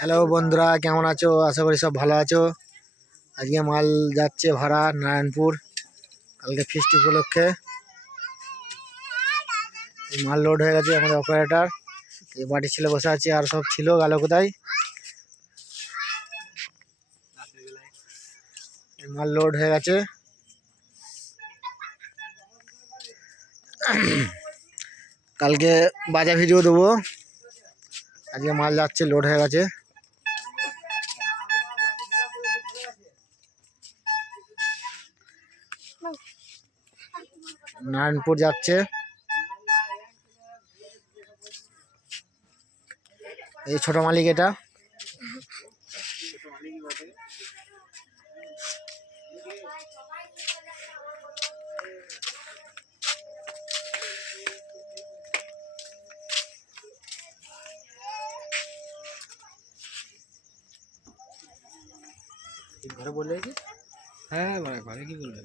Hello বন্ধুরা, কেমন আছো? আশা করি সব ভালো আছো। আজকে মাল যাচ্ছে ভাড়া নারায়ণপুর, কালকে ফিস্ট উপলক্ষে। এই মাল লোড হয়ে গেছে। আমাদের অপারেটর এই বাড়ির ছেলে বসে আছে, আর সব ছিল গেল কোথায়। এই মাল লোড হয়ে গেছে। কালকে বাজার ভিডিও দেবো। আজকে মাল যাচ্ছে, লোড হয়ে গেছে। নারায়ণপুর যাচ্ছে। এই ছোট মালিক এটা। ঘরে বলে, হ্যাঁ ঘরে কি বলবে।